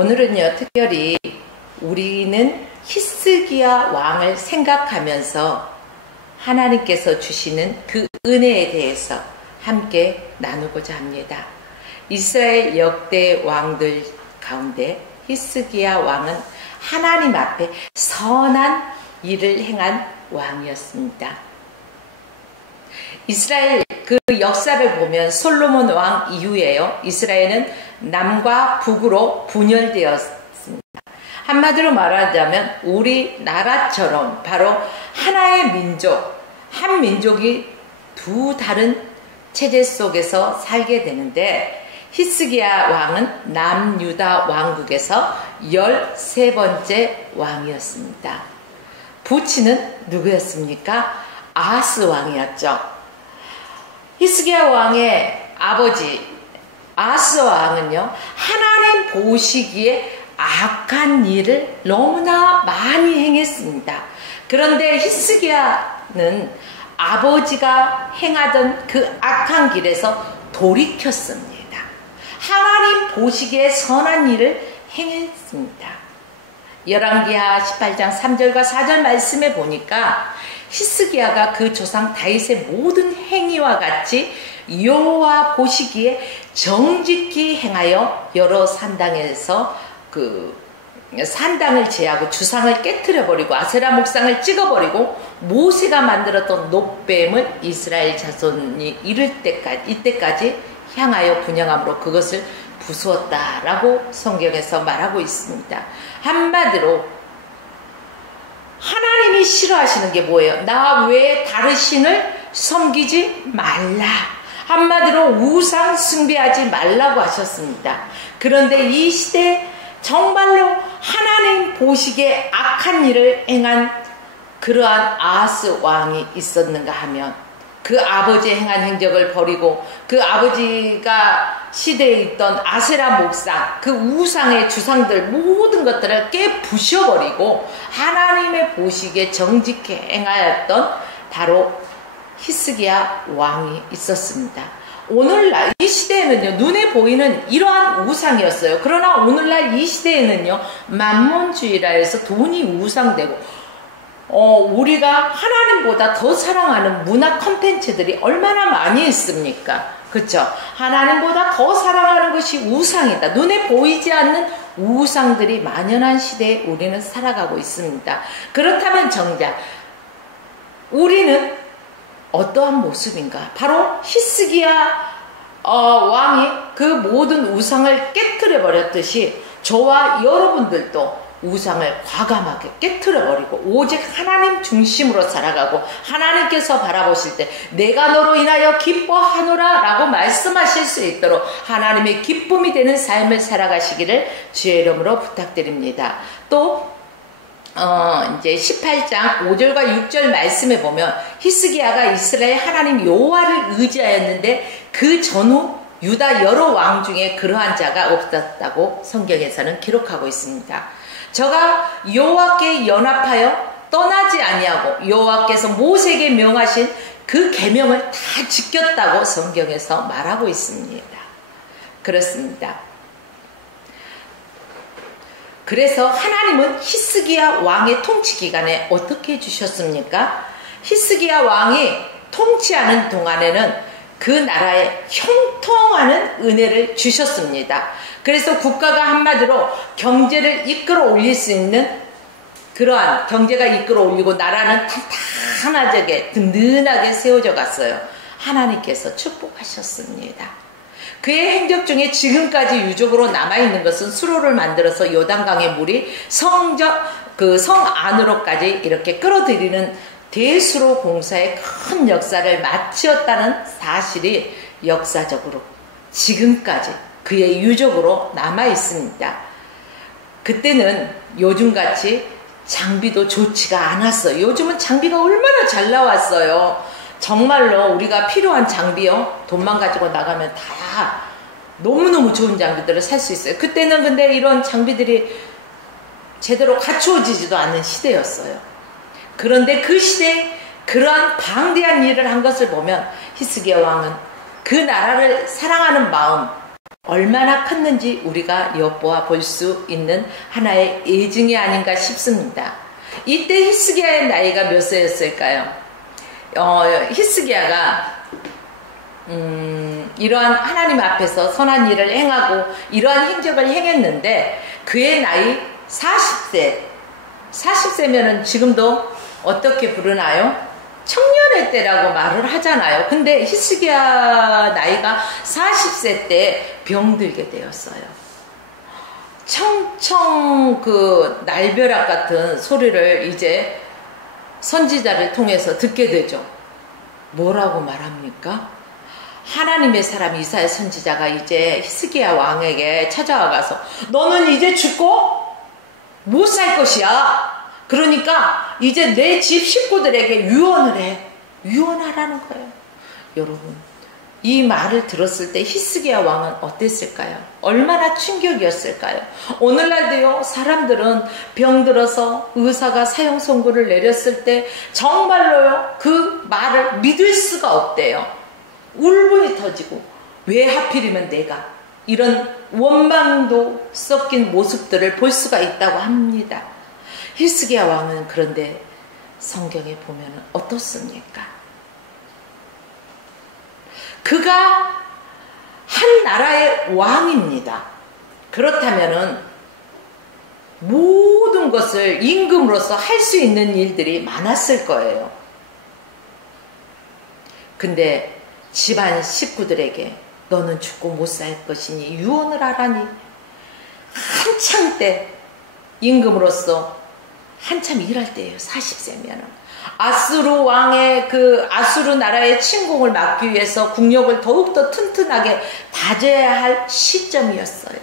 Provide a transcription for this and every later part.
오늘은요, 특별히 우리는 히스기야 왕을 생각하면서 하나님께서 주시는 그 은혜에 대해서 함께 나누고자 합니다. 이스라엘 역대 왕들 가운데 히스기야 왕은 하나님 앞에 선한 일을 행한 왕이었습니다. 이스라엘 그 역사를 보면 솔로몬 왕 이후에요, 이스라엘은 남과 북으로 분열되었습니다. 한마디로 말하자면 우리나라처럼 바로 하나의 민족, 한 민족이 두 다른 체제 속에서 살게 되는데, 히스기야 왕은 남유다 왕국에서 13번째 왕이었습니다. 부친은 누구였습니까? 아하스 왕이었죠. 히스기야 왕의 아버지 아하스 왕은요, 하나님 보시기에 악한 일을 너무나 많이 행했습니다. 그런데 히스기야는 아버지가 행하던 그 악한 길에서 돌이켰습니다. 하나님 보시기에 선한 일을 행했습니다. 열왕기하 18장 3절과 4절 말씀에 보니까 히스기야가 그 조상 다윗의 모든 행위와 같이 여호와 보시기에 정직히 행하여 여러 산당에서 그 산당을 제하고 주상을 깨트려 버리고 아세라 목상을 찍어 버리고 모세가 만들었던 놋뱀을 이스라엘 자손이 이때까지 향하여 분향함으로 그것을 부수었다라고 성경에서 말하고 있습니다. 한마디로 하나님이 싫어하시는 게 뭐예요? 나 외에 다른 신을 섬기지 말라. 한마디로 우상 숭배하지 말라고 하셨습니다. 그런데 이 시대에 정말로 하나님 보시기에 악한 일을 행한 그러한 아하스 왕이 있었는가 하면, 그 아버지의 행한 행적을 버리고 그 아버지가 시대에 있던 아세라 목상, 그 우상의 주상들 모든 것들을 깨부셔버리고 하나님의 보시기에 정직히 행하였던 바로 히스기야 왕이 있었습니다. 오늘날 이 시대에는요, 눈에 보이는 이러한 우상이었어요. 그러나 오늘날 이 시대에는요, 만몬주의라 해서 돈이 우상되고 우리가 하나님보다 더 사랑하는 문화 콘텐츠들이 얼마나 많이 있습니까? 그렇죠? 하나님보다 더 사랑하는 것이 우상이다. 눈에 보이지 않는 우상들이 만연한 시대에 우리는 살아가고 있습니다. 그렇다면 정작 우리는 어떠한 모습인가? 바로 히스기야 왕이 그 모든 우상을 깨트려 버렸듯이 저와 여러분들도 우상을 과감하게 깨트려버리고 오직 하나님 중심으로 살아가고, 하나님께서 바라보실 때 내가 너로 인하여 기뻐하노라 라고 말씀하실 수 있도록 하나님의 기쁨이 되는 삶을 살아가시기를 주의 이름으로 부탁드립니다. 또 이제 18장 5절과 6절 말씀에 보면 히스기야가 이스라엘 하나님 여호와를 의지하였는데 그 전후 유다 여러 왕 중에 그러한 자가 없었다고 성경에서는 기록하고 있습니다. 저가 여호와께 연합하여 떠나지 아니하고 여호와께서 모세에게 명하신 그 계명을 다 지켰다고 성경에서 말하고 있습니다. 그렇습니다. 그래서 하나님은 히스기야 왕의 통치 기간에 어떻게 해주셨습니까? 히스기야 왕이 통치하는 동안에는 그 나라에 형통하는 은혜를 주셨습니다. 그래서 국가가 한마디로 경제를 이끌어 올릴 수 있는 그러한 경제가 이끌어 올리고 나라는 탄탄하게 든든하게 세워져 갔어요. 하나님께서 축복하셨습니다. 그의 행적 중에 지금까지 유적으로 남아있는 것은 수로를 만들어서 요단강의 물이 성 안으로까지 이렇게 끌어들이는 대수로 공사의 큰 역사를 마치었다는 사실이 역사적으로 지금까지 그의 유적으로 남아 있습니다. 그때는 요즘같이 장비도 좋지가 않았어요. 요즘은 장비가 얼마나 잘 나왔어요. 정말로 우리가 필요한 장비요, 돈만 가지고 나가면 다 너무너무 좋은 장비들을 살 수 있어요. 그때는 근데 이런 장비들이 제대로 갖추어지지도 않는 시대였어요. 그런데 그 시대에 그러한 방대한 일을 한 것을 보면 히스기야 왕은 그 나라를 사랑하는 마음, 얼마나 컸는지 우리가 엿보아 볼 수 있는 하나의 예증이 아닌가 싶습니다. 이때 히스기야의 나이가 몇 세였을까요? 히스기야가 이러한 하나님 앞에서 선한 일을 행하고 이러한 행적을 행했는데 그의 나이 40세. 40세면은 지금도 어떻게 부르나요? 청년의 때라고 말을 하잖아요. 근데 히스기야 나이가 40세 때 병들게 되었어요. 청청 그 날벼락 같은 소리를 이제 선지자를 통해서 듣게 되죠. 뭐라고 말합니까? 하나님의 사람 이사야 선지자가 이제 히스기야 왕에게 찾아와가서 너는 이제 죽고 못 살 것이야. 그러니까 이제 내 집 식구들에게 유언을 해. 유언하라는 거예요. 여러분, 이 말을 들었을 때 히스기야 왕은 어땠을까요? 얼마나 충격이었을까요? 오늘날도요, 사람들은 병들어서 의사가 사형 선고를 내렸을 때 정말로요, 그 말을 믿을 수가 없대요. 울분이 터지고 왜 하필이면 내가, 이런 원망도 섞인 모습들을 볼 수가 있다고 합니다. 히스기야 왕은 그런데 성경에 보면 어떻습니까? 그가 한 나라의 왕입니다. 그렇다면은 모든 것을 임금으로서 할 수 있는 일들이 많았을 거예요. 근데 집안 식구들에게 너는 죽고 못 살 것이니 유언을 하라니, 한참 때 임금으로서 한참 일할 때예요. 40세면은 아수르 왕의 그 아수르 나라의 침공을 막기 위해서 국력을 더욱더 튼튼하게 다져야 할 시점이었어요.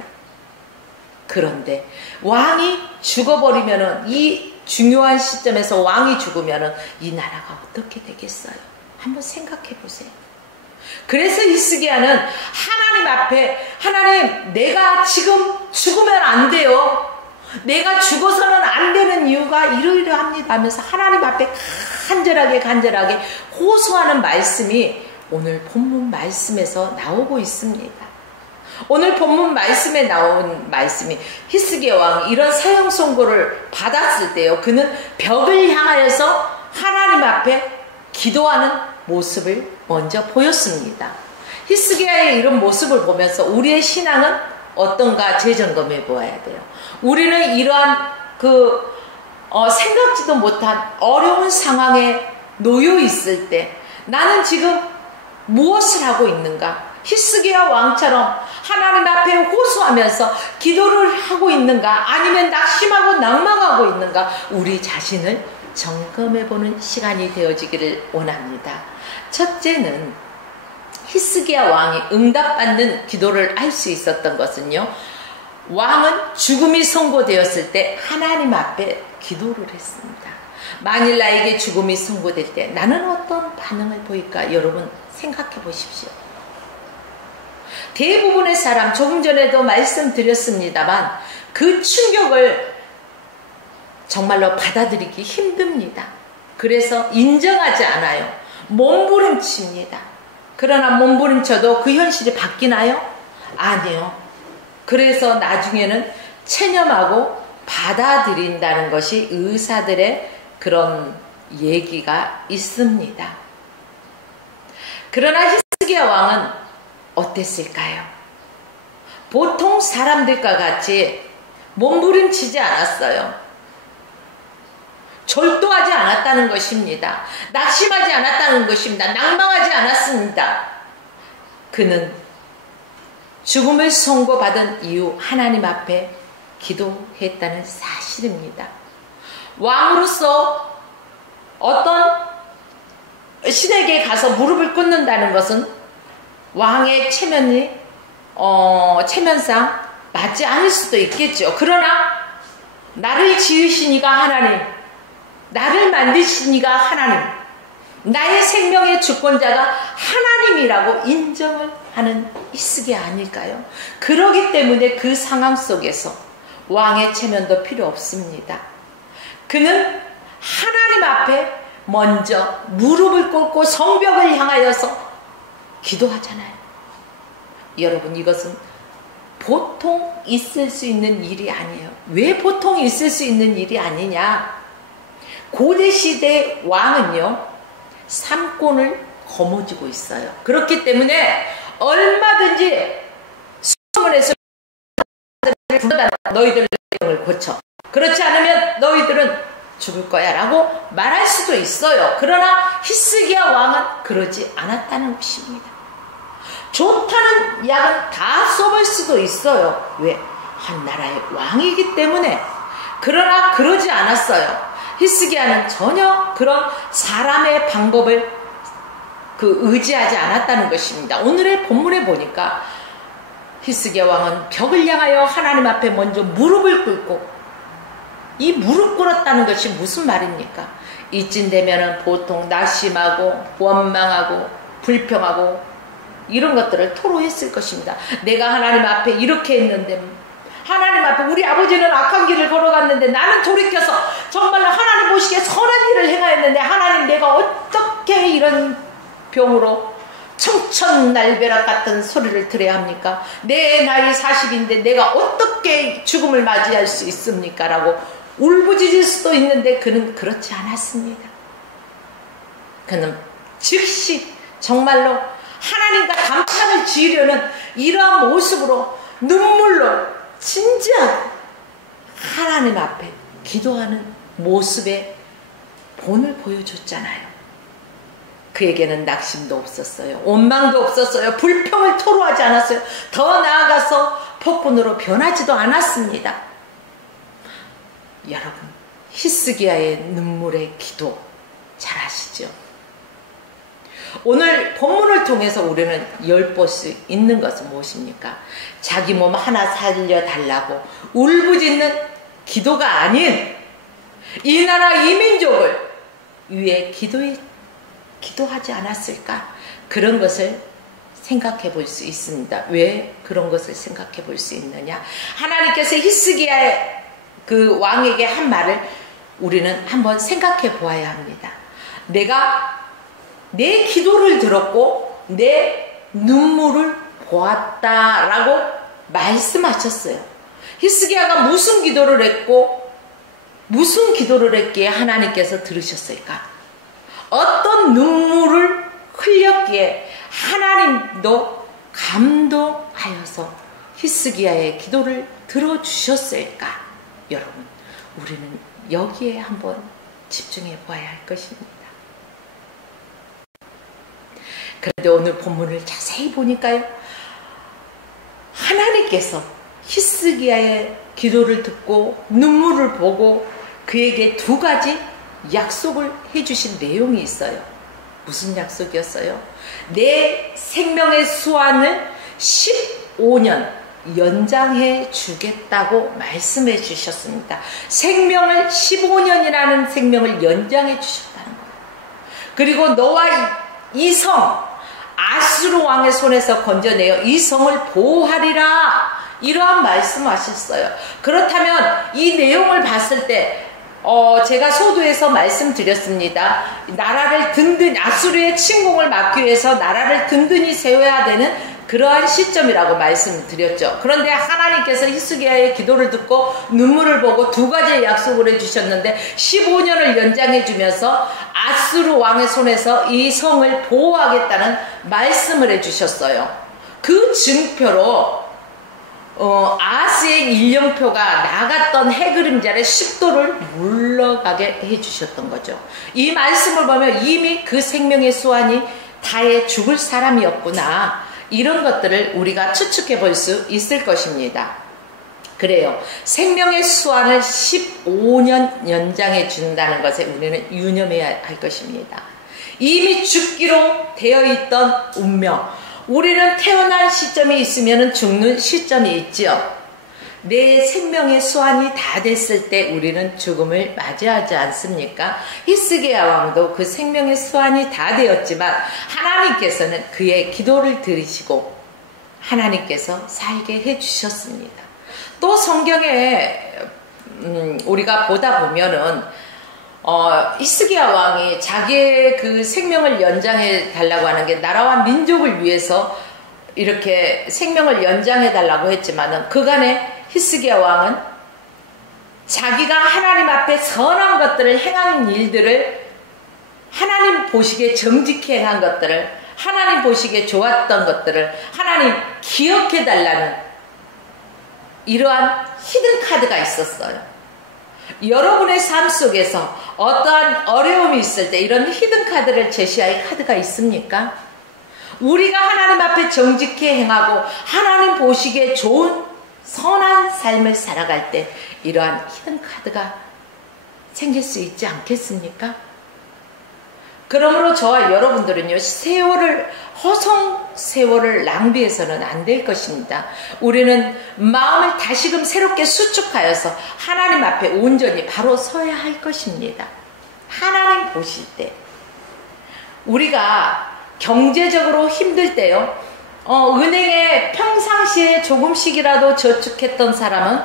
그런데 왕이 죽어버리면은, 이 중요한 시점에서 왕이 죽으면은 이 나라가 어떻게 되겠어요? 한번 생각해 보세요. 그래서 히스기야는 하나님 앞에, 하나님, 내가 지금 죽으면 안 돼요. 내가 죽어서는 안 되는 이유가 이러이러합니다 하면서 하나님 앞에 간절하게 호소하는 말씀이 오늘 본문 말씀에서 나오고 있습니다. 오늘 본문 말씀에 나온 말씀이, 히스기야 왕이 이런 사형 선고를 받았을 때요, 그는 벽을 향하여서 하나님 앞에 기도하는 모습을 먼저 보였습니다. 히스기야의 이런 모습을 보면서 우리의 신앙은 어떤가 재점검해 보아야 돼요. 우리는 이러한 생각지도 못한 어려운 상황에 놓여 있을 때 나는 지금 무엇을 하고 있는가? 히스기야 왕처럼 하나님 앞에 호소하면서 기도를 하고 있는가? 아니면 낙심하고 낭망하고 있는가? 우리 자신을 점검해보는 시간이 되어지기를 원합니다. 첫째는 히스기야 왕이 응답받는 기도를 할 수 있었던 것은요, 왕은 죽음이 선고되었을 때 하나님 앞에 기도를 했습니다. 만일 나에게 죽음이 선고될 때 나는 어떤 반응을 보일까? 여러분 생각해 보십시오. 대부분의 사람, 조금 전에도 말씀드렸습니다만 그 충격을 정말로 받아들이기 힘듭니다. 그래서 인정하지 않아요. 몸부림칩니다. 그러나 몸부림쳐도 그 현실이 바뀌나요? 아니요. 그래서 나중에는 체념하고 받아들인다는 것이 의사들의 그런 얘기가 있습니다. 그러나 히스기야 왕은 어땠을까요? 보통 사람들과 같이 몸부림치지 않았어요. 절도하지 않았다는 것입니다. 낙심하지 않았다는 것입니다. 낭망하지 않았습니다. 그는 죽음을 선고받은 이후 하나님 앞에 기도했다는 사실입니다. 왕으로서 어떤 신에게 가서 무릎을 꿇는다는 것은 왕의 체면상 맞지 않을 수도 있겠죠. 그러나 나를 지으시니가 하나님, 나를 만드시니가 하나님, 나의 생명의 주권자가 하나님이라고 인정을 하는 히스기야 아닐까요? 그러기 때문에 그 상황 속에서 왕의 체면도 필요 없습니다. 그는 하나님 앞에 먼저 무릎을 꿇고 성벽을 향하여서 기도하잖아요. 여러분, 이것은 보통 있을 수 있는 일이 아니에요. 왜 보통 있을 수 있는 일이 아니냐? 고대 시대 왕은요, 삼권을 거머쥐고 있어요. 그렇기 때문에 얼마든지 수문에서 너희들 내용을 고쳐. 그렇지 않으면 너희들은 죽을 거야 라고 말할 수도 있어요. 그러나 히스기야 왕은 그러지 않았다는 것입니다. 좋다는 약은 다 써볼 수도 있어요. 왜? 한 나라의 왕이기 때문에. 그러나 그러지 않았어요. 히스기야는 전혀 그런 사람의 방법을 의지하지 않았다는 것입니다. 오늘의 본문에 보니까 히스기야 왕은 벽을 향하여 하나님 앞에 먼저 무릎을 꿇고, 이 무릎 꿇었다는 것이 무슨 말입니까? 이쯤 되면은 보통 낙심하고 원망하고 불평하고 이런 것들을 토로했을 것입니다. 내가 하나님 앞에 이렇게 했는데, 하나님 앞에 우리 아버지는 악한 길을 걸어갔는데 나는 돌이켜서 정말로 하나님 보시기에 선한 일을 행하였는데 하나님 내가 어떻게 이런 병으로 청천날벼락 같은 소리를 들어야 합니까? 내 나이 40인데 내가 어떻게 죽음을 맞이할 수 있습니까? 라고 울부짖을 수도 있는데 그는 그렇지 않았습니다. 그는 즉시 정말로 하나님과 담판을 지으려는 이러한 모습으로 눈물로 진지하게 하나님 앞에 기도하는 모습의 본을 보여줬잖아요. 그에게는 낙심도 없었어요. 원망도 없었어요. 불평을 토로하지 않았어요. 더 나아가서 폭군으로 변하지도 않았습니다. 여러분, 히스기야의 눈물의 기도 잘 아시죠? 오늘 본문을 통해서 우리는 엿볼 수 있는 것은 무엇입니까? 자기 몸 하나 살려달라고 울부짖는 기도가 아닌 이 나라 이 민족을 위해 기도하지 않았을까? 그런 것을 생각해 볼 수 있습니다. 왜 그런 것을 생각해 볼 수 있느냐? 하나님께서 히스기야의 그 왕에게 한 말을 우리는 한번 생각해 보아야 합니다. 내가 내 기도를 들었고 내 눈물을 보았다라고 말씀하셨어요. 히스기야가 무슨 기도를 했고 무슨 기도를 했기에 하나님께서 들으셨을까? 어떤 눈물을 흘렸기에 하나님도 감동하여서 히스기야의 기도를 들어주셨을까? 여러분, 우리는 여기에 한번 집중해 보아야 할 것입니다. 그런데 오늘 본문을 자세히 보니까요, 하나님께서 히스기야의 기도를 듣고 눈물을 보고 그에게 두 가지 약속을 해주신 내용이 있어요. 무슨 약속이었어요? 내 생명의 수완을 15년 연장해 주겠다고 말씀해 주셨습니다. 생명을 15년이라는 생명을 연장해 주셨다는 거예요. 그리고 너와 이 성 아수르 왕의 손에서 건져내어 이 성을 보호하리라, 이러한 말씀하셨어요. 그렇다면 이 내용을 봤을 때 제가 소두에서 말씀드렸습니다. 나라를 든든히, 아수르의 침공을 막기 위해서 나라를 든든히 세워야 되는 그러한 시점이라고 말씀드렸죠. 그런데 하나님께서 히스기야의 기도를 듣고 눈물을 보고 두 가지의 약속을 해주셨는데 15년을 연장해 주면서 아수르 왕의 손에서 이 성을 보호하겠다는 말씀을 해주셨어요. 그 증표로 아하스의 일령표가 나갔던 해그림자의 10도를 물러가게 해주셨던 거죠. 이 말씀을 보면 이미 그 생명의 수완이 다해 죽을 사람이었구나, 이런 것들을 우리가 추측해 볼 수 있을 것입니다. 그래요. 생명의 수완을 15년 연장해 준다는 것에 우리는 유념해야 할 것입니다. 이미 죽기로 되어 있던 운명, 우리는 태어난 시점이 있으면 죽는 시점이 있지요. 내 생명의 수완이 다 됐을 때 우리는 죽음을 맞이하지 않습니까? 히스기야 왕도 그 생명의 수완이 다 되었지만 하나님께서는 그의 기도를 들으시고 하나님께서 살게 해주셨습니다. 또 성경에 우리가 보다 보면은 히스기야 왕이 자기의 그 생명을 연장해 달라고 하는 게 나라와 민족을 위해서 이렇게 생명을 연장해 달라고 했지만은 그간에 히스기야 왕은 자기가 하나님 앞에 선한 것들을 행한 일들을 하나님 보시기에 정직히 행한 것들을 하나님 보시기에 좋았던 것들을 하나님 기억해 달라는 이러한 히든 카드가 있었어요. 여러분의 삶 속에서 어떠한 어려움이 있을 때 이런 히든 카드를 제시할 카드가 있습니까? 우리가 하나님 앞에 정직히 행하고 하나님 보시기에 좋은 선한 삶을 살아갈 때 이러한 히든 카드가 생길 수 있지 않겠습니까? 그러므로 저와 여러분들은요, 허송 세월을 낭비해서는 안 될 것입니다. 우리는 마음을 다시금 새롭게 수축하여서 하나님 앞에 온전히 바로 서야 할 것입니다. 하나님 보실 때. 우리가 경제적으로 힘들 때요, 은행에 평상시에 조금씩이라도 저축했던 사람은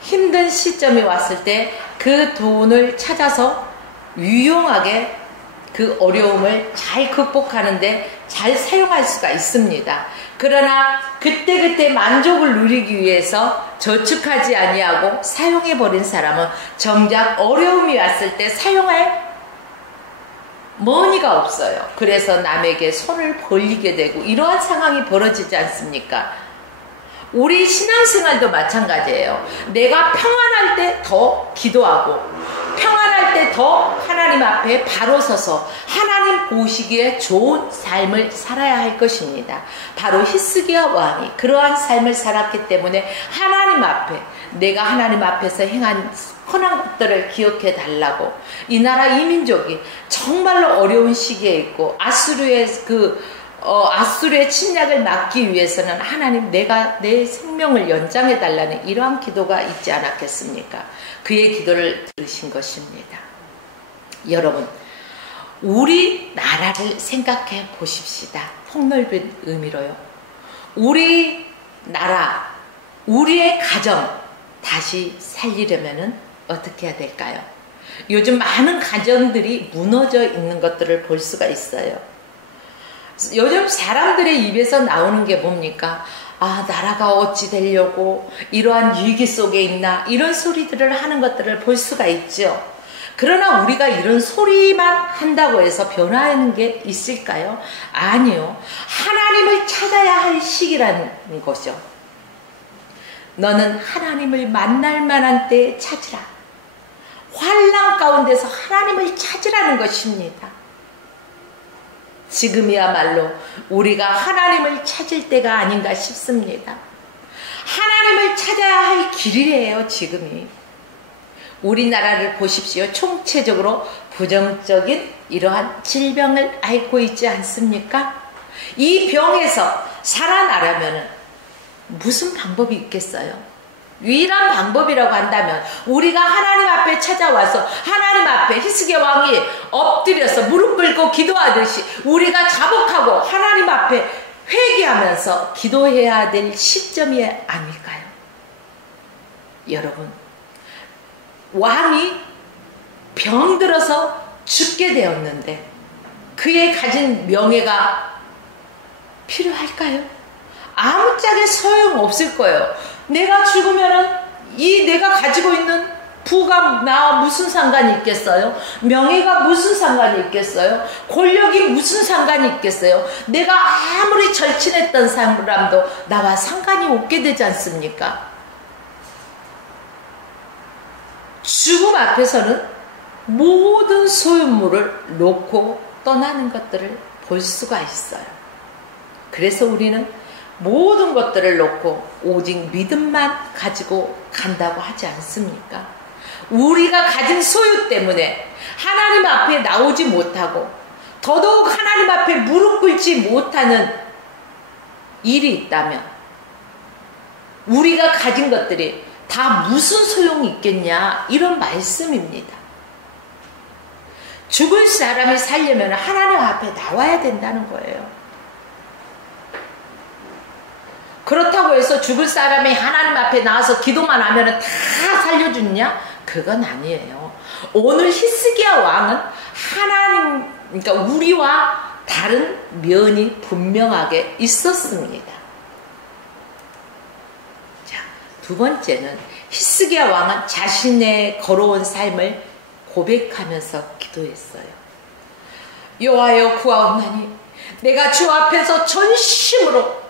힘든 시점이 왔을 때 그 돈을 찾아서 유용하게 그 어려움을 잘 극복하는데 잘 사용할 수가 있습니다. 그러나 그때그때 만족을 누리기 위해서 저축하지 아니하고 사용해버린 사람은 정작 어려움이 왔을 때 사용할 머니가 없어요. 그래서 남에게 손을 벌리게 되고 이러한 상황이 벌어지지 않습니까? 우리 신앙생활도 마찬가지예요. 내가 평안할 때 더 기도하고 평안할 때 더 하나님 앞에 바로 서서 하나님 보시기에 좋은 삶을 살아야 할 것입니다. 바로 히스기야 왕이 그러한 삶을 살았기 때문에 하나님 앞에 내가 하나님 앞에서 행한 선한 것들을 기억해 달라고 이 나라 이 민족이 정말로 어려운 시기에 있고 아수르의 침략을 막기 위해서는 하나님 내가 내 생명을 연장해 달라는 이러한 기도가 있지 않았겠습니까? 그의 기도를 들으신 것입니다. 여러분, 우리 나라를 생각해 보십시다. 폭넓은 의미로요. 우리 나라, 우리의 가정 다시 살리려면 어떻게 해야 될까요? 요즘 많은 가정들이 무너져 있는 것들을 볼 수가 있어요. 요즘 사람들의 입에서 나오는 게 뭡니까? 아, 나라가 어찌 되려고 이러한 위기 속에 있나, 이런 소리들을 하는 것들을 볼 수가 있죠. 그러나 우리가 이런 소리만 한다고 해서 변화하는 게 있을까요? 아니요. 하나님을 찾아야 할 시기라는 것이죠. 너는 하나님을 만날 만한 때에 찾으라. 환난 가운데서 하나님을 찾으라는 것입니다. 지금이야말로 우리가 하나님을 찾을 때가 아닌가 싶습니다. 하나님을 찾아야 할 길이에요, 지금이. 우리나라를 보십시오. 총체적으로 부정적인 이러한 질병을 앓고 있지 않습니까? 이 병에서 살아나려면 무슨 방법이 있겠어요? 유일한 방법이라고 한다면 우리가 하나님 앞에 찾아와서 하나님 앞에 히스기야 왕이 엎드려서 무릎 꿇고 기도하듯이 우리가 자복하고 하나님 앞에 회개하면서 기도해야 될 시점이 아닐까요? 여러분, 왕이 병들어서 죽게 되었는데 그의 가진 명예가 필요할까요? 아무짝에 소용없을 거예요. 내가 죽으면은 내가 가지고 있는 부가 나와 무슨 상관이 있겠어요? 명예가 무슨 상관이 있겠어요? 권력이 무슨 상관이 있겠어요? 내가 아무리 절친했던 사람도 나와 상관이 없게 되지 않습니까? 죽음 앞에서는 모든 소유물을 놓고 떠나는 것들을 볼 수가 있어요. 그래서 우리는 모든 것들을 놓고 오직 믿음만 가지고 간다고 하지 않습니까? 우리가 가진 소유 때문에 하나님 앞에 나오지 못하고 더더욱 하나님 앞에 무릎 꿇지 못하는 일이 있다면 우리가 가진 것들이 다 무슨 소용이 있겠냐, 이런 말씀입니다. 죽을 사람이 살려면 하나님 앞에 나와야 된다는 거예요. 그렇다고 해서 죽을 사람이 하나님 앞에 나와서 기도만 하면 다 살려주냐? 그건 아니에요. 오늘 히스기야 왕은 하나님, 그러니까 우리와 다른 면이 분명하게 있었습니다. 두 번째는 히스기야 왕은 자신의 걸어온 삶을 고백하면서 기도했어요. 여호와여 구하옵나니 내가 주 앞에서 전심으로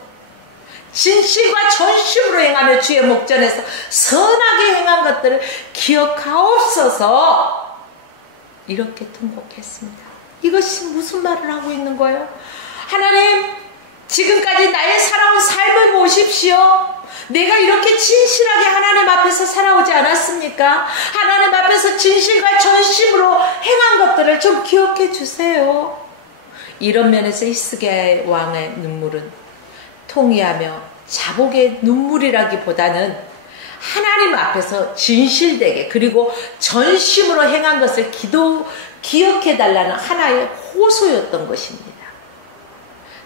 진실과 전심으로 행하며 주의 목전에서 선하게 행한 것들을 기억하옵소서. 이렇게 통곡했습니다. 이것이 무슨 말을 하고 있는 거예요? 하나님, 지금까지 나의 살아온 삶을 보십시오. 내가 이렇게 진실하게 하나님 앞에서 살아오지 않았습니까? 하나님 앞에서 진실과 전심으로 행한 것들을 좀 기억해 주세요. 이런 면에서 히스기야 왕의 눈물은 통회하며 자복의 눈물이라기보다는 하나님 앞에서 진실되게 그리고 전심으로 행한 것을 기억해달라는 하나의 호소였던 것입니다.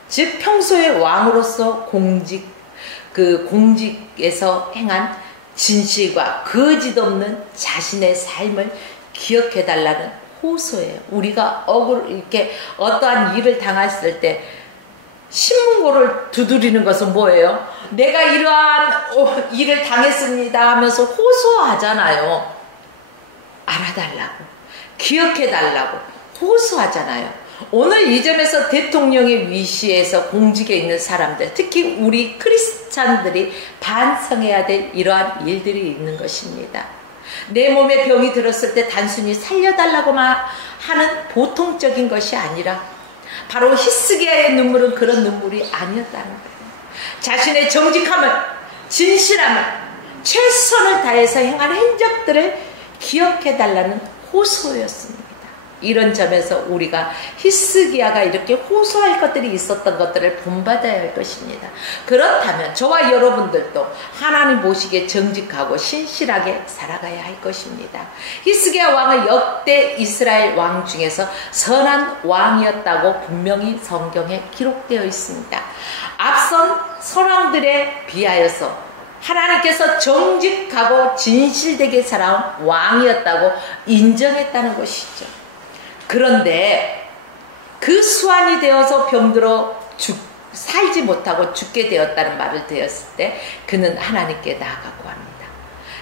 즉 평소에 왕으로서 공직에서 행한 진실과 거짓 없는 자신의 삶을 기억해달라는 호소예요. 우리가 이렇게 어떠한 일을 당했을 때 신문고를 두드리는 것은 뭐예요? 내가 이러한 일을 당했습니다 하면서 호소하잖아요. 알아달라고, 기억해달라고 호소하잖아요. 오늘 이 점에서 대통령의 위시에서 공직에 있는 사람들, 특히 우리 크리스찬들이 반성해야 될 이러한 일들이 있는 것입니다. 내 몸에 병이 들었을 때 단순히 살려달라고만 하는 보통적인 것이 아니라 바로 히스기야의 눈물은 그런 눈물이 아니었다는 거예요. 자신의 정직함을, 진실함을, 최선을 다해서 행한 행적들을 기억해달라는 호소였습니다. 이런 점에서 우리가 히스기야가 이렇게 호소할 것들이 있었던 것들을 본받아야 할 것입니다. 그렇다면 저와 여러분들도 하나님 보시기에 정직하고 신실하게 살아가야 할 것입니다. 히스기야 왕은 역대 이스라엘 왕 중에서 선한 왕이었다고 분명히 성경에 기록되어 있습니다. 앞선 선왕들에 비하여서 하나님께서 정직하고 진실되게 살아온 왕이었다고 인정했다는 것이죠. 그런데 그 수완이 되어서 병들어 살지 못하고 죽게 되었다는 말을 들었을 때 그는 하나님께 나아가고 합니다.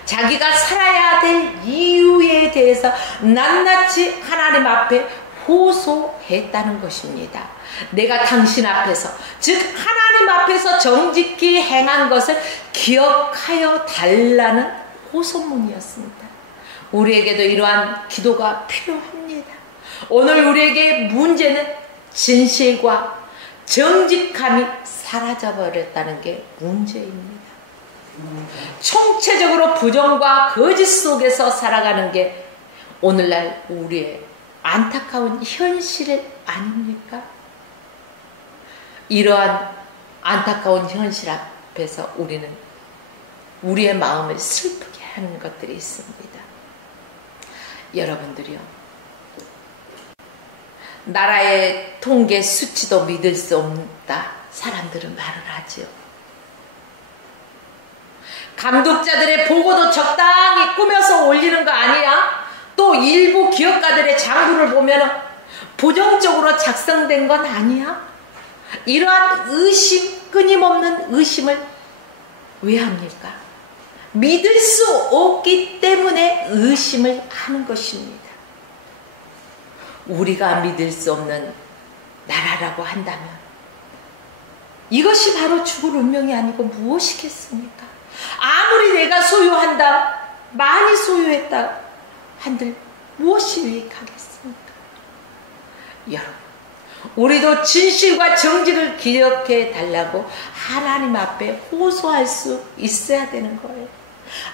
자기가 살아야 될 이유에 대해서 낱낱이 하나님 앞에 호소했다는 것입니다. 내가 당신 앞에서, 즉 하나님 앞에서 정직히 행한 것을 기억하여 달라는 호소문이었습니다. 우리에게도 이러한 기도가 필요합니다. 오늘 우리에게 문제는 진실과 정직함이 사라져버렸다는 게 문제입니다. 총체적으로 부정과 거짓 속에서 살아가는 게 오늘날 우리의 안타까운 현실 아닙니까? 이러한 안타까운 현실 앞에서 우리는 우리의 마음을 슬프게 하는 것들이 있습니다. 여러분들이요, 나라의 통계 수치도 믿을 수 없다 사람들은 말을 하지요. 감독자들의 보고도 적당히 꾸며서 올리는 거 아니야? 또 일부 기업가들의 장부를 보면 부정적으로 작성된 건 아니야? 이러한 끊임없는 의심을 왜 합니까? 믿을 수 없기 때문에 의심을 하는 것입니다. 우리가 믿을 수 없는 나라라고 한다면 이것이 바로 죽을 운명이 아니고 무엇이겠습니까? 아무리 내가 소유한다, 많이 소유했다 한들 무엇이 유익하겠습니까? 여러분, 우리도 진실과 정직을 기억해 달라고 하나님 앞에 호소할 수 있어야 되는 거예요.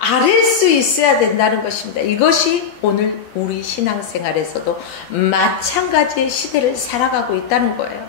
아뢰 수 있어야 된다는 것입니다. 이것이 오늘 우리 신앙생활에서도 마찬가지의 시대를 살아가고 있다는 거예요.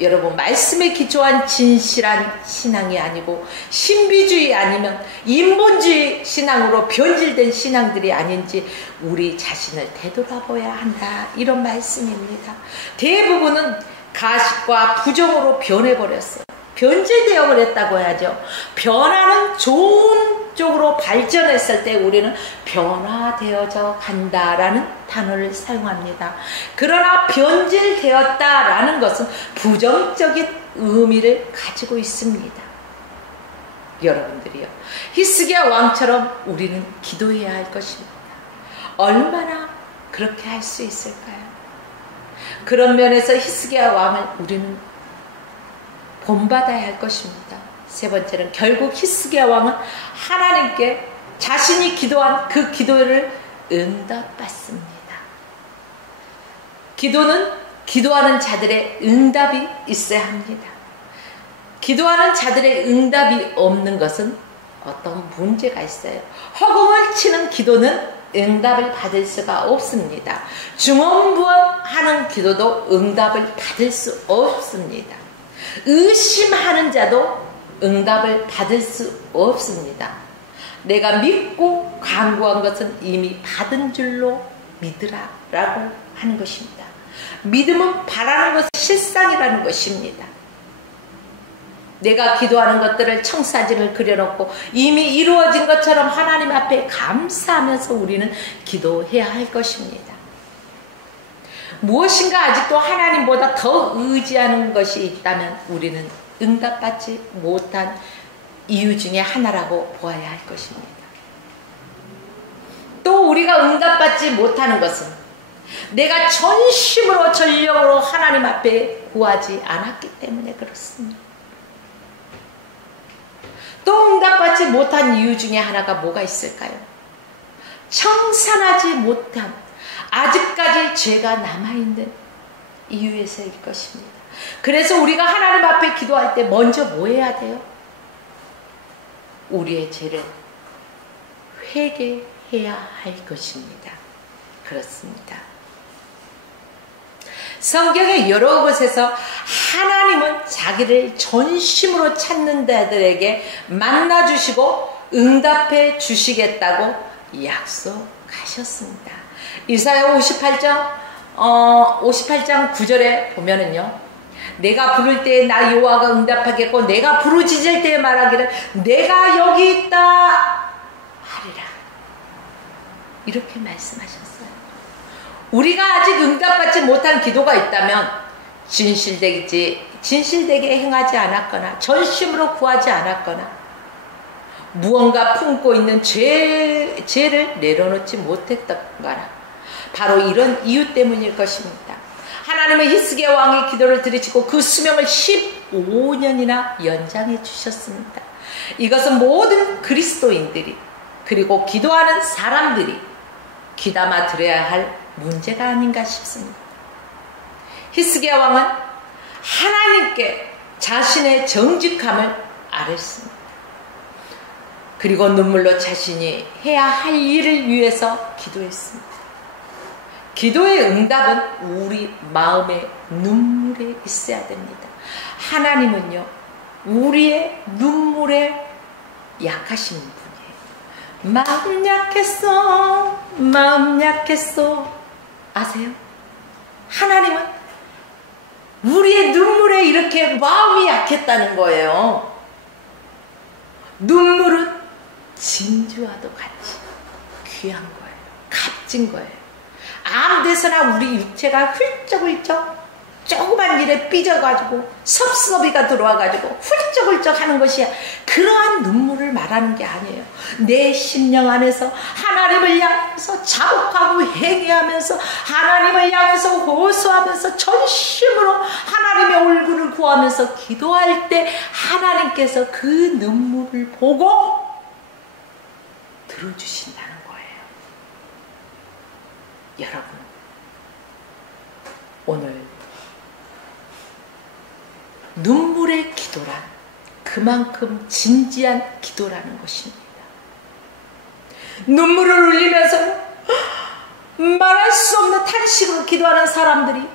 여러분, 말씀에 기초한 진실한 신앙이 아니고 신비주의 아니면 인본주의 신앙으로 변질된 신앙들이 아닌지 우리 자신을 되돌아봐야 한다, 이런 말씀입니다. 대부분은 가식과 부정으로 변해버렸어요. 변질되어 버렸다고 해야죠. 변화는 좋은 쪽으로 발전했을 때 우리는 변화되어져 간다라는 단어를 사용합니다. 그러나 변질되었다라는 것은 부정적인 의미를 가지고 있습니다. 여러분들이요, 히스기야 왕처럼 우리는 기도해야 할 것입니다. 얼마나 그렇게 할 수 있을까요? 그런 면에서 히스기야 왕을 우리는 본받아야 할 것입니다. 세 번째는 결국 히스기야 왕은 하나님께 자신이 기도한 그 기도를 응답받습니다. 기도는 기도하는 자들의 응답이 있어야 합니다. 기도하는 자들의 응답이 없는 것은 어떤 문제가 있어요. 허공을 치는 기도는 응답을 받을 수가 없습니다. 중언부언하는 기도도 응답을 받을 수 없습니다. 의심하는 자도 응답을 받을 수 없습니다. 내가 믿고 간구한 것은 이미 받은 줄로 믿으라 라고 하는 것입니다. 믿음은 바라는 것은 실상이라는 것입니다. 내가 기도하는 것들을 청사진을 그려놓고 이미 이루어진 것처럼 하나님 앞에 감사하면서 우리는 기도해야 할 것입니다. 무엇인가 아직도 하나님보다 더 의지하는 것이 있다면 우리는 응답받지 못한 이유 중에 하나라고 보아야 할 것입니다. 또 우리가 응답받지 못하는 것은 내가 전심으로 전력으로 하나님 앞에 구하지 않았기 때문에 그렇습니다. 또 응답받지 못한 이유 중에 하나가 뭐가 있을까요? 청산하지 못한, 아직까지 죄가 남아있는 이유에서일 것입니다. 그래서 우리가 하나님 앞에 기도할 때 먼저 뭐 해야 돼요? 우리의 죄를 회개해야 할 것입니다. 그렇습니다. 성경의 여러 곳에서 하나님은 자기를 전심으로 찾는 자들에게 만나주시고 응답해 주시겠다고 약속하셨습니다. 이사야 58장 9절에 보면은요, 내가 부를 때에 나 여호와가 응답하겠고 내가 부르짖을 때에 말하기를 내가 여기 있다 하리라, 이렇게 말씀하셨어요. 우리가 아직 응답받지 못한 기도가 있다면 진실되게 행하지 않았거나 전심으로 구하지 않았거나 무언가 품고 있는 죄를 내려놓지 못했던거나 바로 이런 이유 때문일 것입니다. 하나님은 히스기야 왕의 기도를 들으시고 그 수명을 15년이나 연장해 주셨습니다. 이것은 모든 그리스도인들이 그리고 기도하는 사람들이 귀담아 들어야 할 문제가 아닌가 싶습니다. 히스기야 왕은 하나님께 자신의 정직함을 아뢰었습니다. 그리고 눈물로 자신이 해야 할 일을 위해서 기도했습니다. 기도의 응답은 우리 마음의 눈물에 있어야 됩니다. 하나님은요, 우리의 눈물에 약하신 분이에요. 마음 약했어 아세요? 하나님은 우리의 눈물에 이렇게 마음이 약했다는 거예요. 눈물은 진주와도 같이 귀한 거예요. 값진 거예요. 아무 데서나 우리 육체가 훌쩍훌쩍 조그만 일에 삐져가지고 섭섭이가 들어와가지고 훌쩍훌쩍 하는 것이 그러한 눈물을 말하는 게 아니에요. 내 심령 안에서 하나님을 향해서 자복하고 회개하면서 하나님을 향해서 호소하면서 전심으로 하나님의 얼굴을 구하면서 기도할 때 하나님께서 그 눈물을 보고 들어주신다는 거예요. 여러분, 오늘 눈물의 기도란 그만큼 진지한 기도라는 것입니다. 눈물을 흘리면서 말할 수 없는 탄식으로 기도하는 사람들이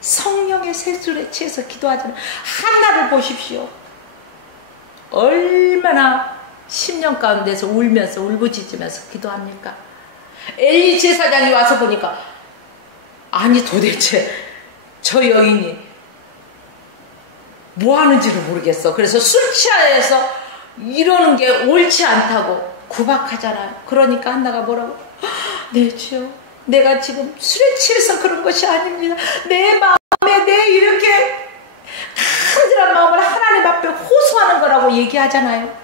성령의 세술에 취해서 기도하지만 한나를 보십시오. 얼마나 심령 가운데서 울면서 울부짖으면서 기도합니까? 엘리 제사장이 와서 보니까 아니 도대체 저 여인이 뭐 하는지를 모르겠어. 그래서 술 취해서 이러는 게 옳지 않다고 구박하잖아요. 그러니까 한나가 뭐라고? 네 주여, 내가 지금 술에 취해서 그런 것이 아닙니다. 내 마음에 내 이렇게 간절한 마음을 하나님 앞에 호소하는 거라고 얘기하잖아요.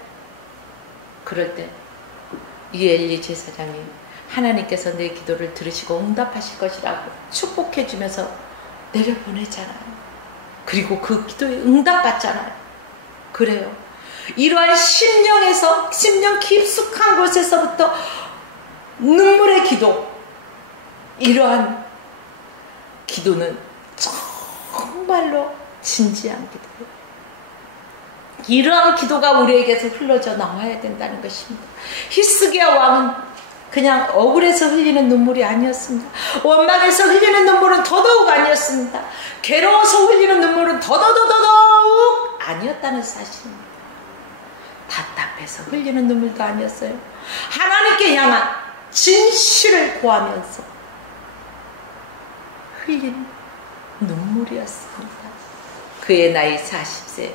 그럴 때 이엘리 제사장이 하나님께서 내 기도를 들으시고 응답하실 것이라고 축복해 주면서 내려보내잖아요. 그리고 그 기도에 응답받잖아요. 그래요. 이러한 심령 깊숙한 곳에서부터 눈물의 기도, 이러한 기도는 정말로 진지한 기도예요. 이러한 기도가 우리에게서 흘러져 나와야 된다는 것입니다. 히스기야 왕은 그냥 억울해서 흘리는 눈물이 아니었습니다. 원망해서 흘리는 눈물은 더더욱 아니었습니다. 괴로워서 흘리는 눈물은 더더욱 아니었다는 사실입니다. 답답해서 흘리는 눈물도 아니었어요. 하나님께 향한 진실을 구하면서 흘린 눈물이었습니다. 그의 나이 40세.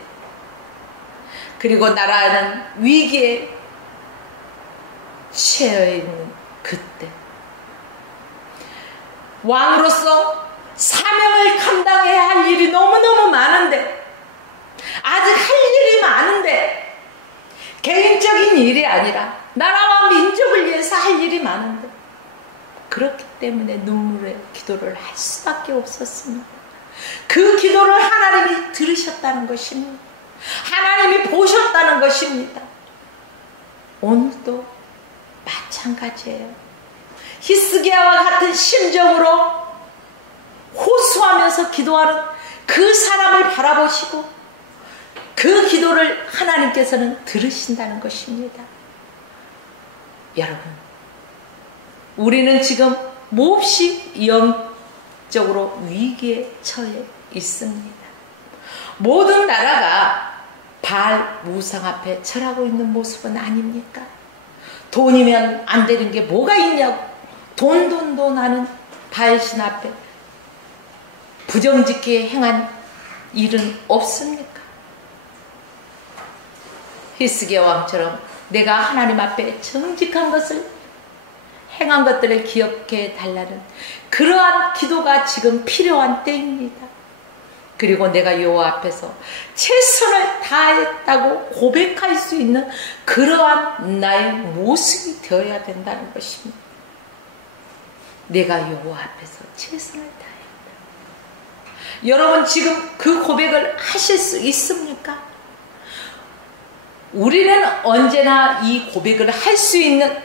그리고 나라는 위기에 취해 있는 그때 왕으로서 사명을 감당해야 할 일이 너무너무 많은데, 아직 할 일이 많은데, 개인적인 일이 아니라 나라와 민족을 위해서 할 일이 많은데, 그렇기 때문에 눈물의 기도를 할 수밖에 없었습니다. 그 기도를 하나님이 들으셨다는 것입니다. 하나님이 보셨다는 것입니다. 오늘도 마찬가지예요. 히스기야와 같은 심정으로 호소하면서 기도하는 그 사람을 바라보시고 그 기도를 하나님께서는 들으신다는 것입니다. 여러분, 우리는 지금 몹시 영적으로 위기에 처해 있습니다. 모든 나라가 바알 우상 앞에 절하고 있는 모습은 아닙니까? 돈이면 안 되는 게 뭐가 있냐고 돈 하는 바알신 앞에 부정직게 행한 일은 없습니까? 히스기야 왕처럼 내가 하나님 앞에 정직한 것을 행한 것들을 기억해 달라는 그러한 기도가 지금 필요한 때입니다. 그리고 내가 여호와 앞에서 최선을 다했다고 고백할 수 있는 그러한 나의 모습이 되어야 된다는 것입니다. 내가 여호와 앞에서 최선을 다했다. 여러분, 지금 그 고백을 하실 수 있습니까? 우리는 언제나 이 고백을 할 수 있는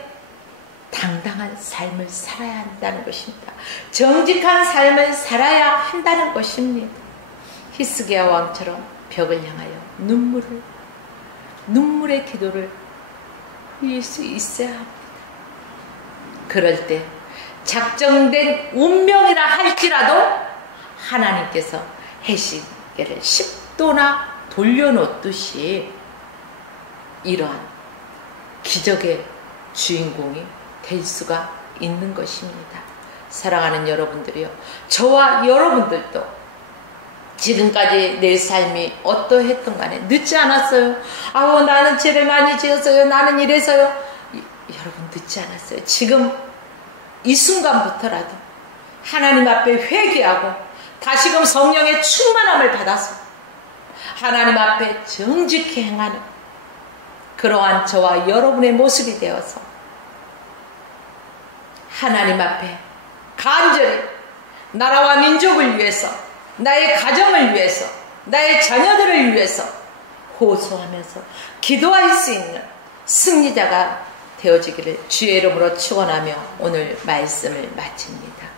당당한 삶을 살아야 한다는 것입니다. 정직한 삶을 살아야 한다는 것입니다. 히스기야 왕처럼 벽을 향하여 눈물의 기도를 흘릴 수 있어야 합니다. 그럴 때 작정된 운명이라 할지라도 하나님께서 해시계를 10도나 돌려놓듯이 이러한 기적의 주인공이 될 수가 있는 것입니다. 사랑하는 여러분들이요, 저와 여러분들도 지금까지 내 삶이 어떠했던 간에 늦지 않았어요. 아우, 나는 죄를 많이 지었어요. 나는 이래서요. 여러분, 늦지 않았어요. 지금 이 순간부터라도 하나님 앞에 회개하고 다시금 성령의 충만함을 받아서 하나님 앞에 정직히 행하는 그러한 저와 여러분의 모습이 되어서 하나님 앞에 간절히 나라와 민족을 위해서, 나의 가정을 위해서, 나의 자녀들을 위해서 호소하면서 기도할 수 있는 승리자가 되어지기를 주의 이름으로 축원하며 오늘 말씀을 마칩니다.